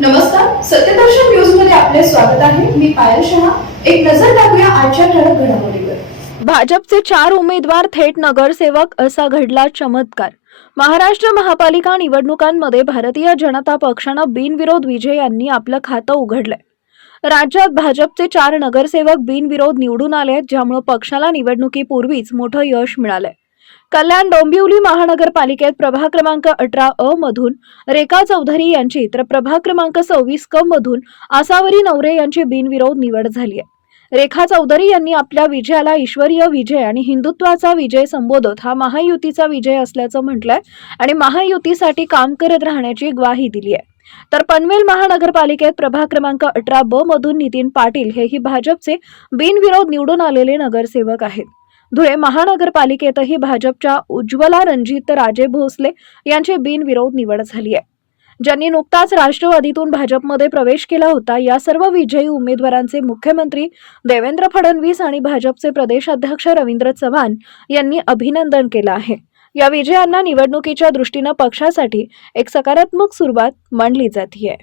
नमस्कार, सत्यदर्शन न्यूज मध्ये आपले स्वागत आहे. मी पायल शहा. एक नजर टाकूया आजच्या ठळक घडामोडीवर. भाजपचे 4 उमेदवार थेट नगरसेवक असा घडला चमत्कार. महाराष्ट्र महापालिका निवडणुकांमध्ये भारतीय जनता पक्षानं बिनविरोध विजयांनी आपलं खातं उघडलंय. राज्यात भाजपचे 4 नगरसेवक बिनविरोध निवडून आले, ज्यामुळे पक्षाला निवडणुकीपूर्वीच मोठं यश मिळालंय. कल्याण डोंबिवली महानगरपालिकेत प्रभाग क्रमांक 18 अ मधून रेखा चौधरी यांची तर प्रभाग क्रमांक 26 क मधून आसावरी नवरे यांची बिनविरोध निवड झाली आहे. रेखा चौधरी यांनी आपल्या विजयाला ईश्वरीय विजय आणि हिंदुत्वाचा विजय संबोधत हा महायुतीचा विजय असल्याचं म्हटलंय आणि महायुतीसाठी काम करत राहण्याची ग्वाही दिली आहे. तर पनवेल महानगरपालिकेत प्रभाग क्रमांक 18 ब मधून नितीन पाटील हेही भाजपचे बिनविरोध निवडून आलेले नगरसेवक आहेत. धुळे महानगरपालिकेतही भाजपच्या उज्ज्वला रणजित राजे भोसले यांची बिनविरोध निवड झाली आहे. ज्यांनी नुकताच राष्ट्रवादीतून भाजपमध्ये प्रवेश केला होता, या सर्व विजयी उमेदवारांचे मुख्यमंत्री देवेंद्र फडणवीस आणि भाजपचे प्रदेशाध्यक्ष रवींद्र चव्हाण यांनी अभिनंदन केलं आहे. या विजयांना निवडणुकीच्या दृष्टीने पक्षासाठी एक सकारात्मक सुरुवात मानली जाते.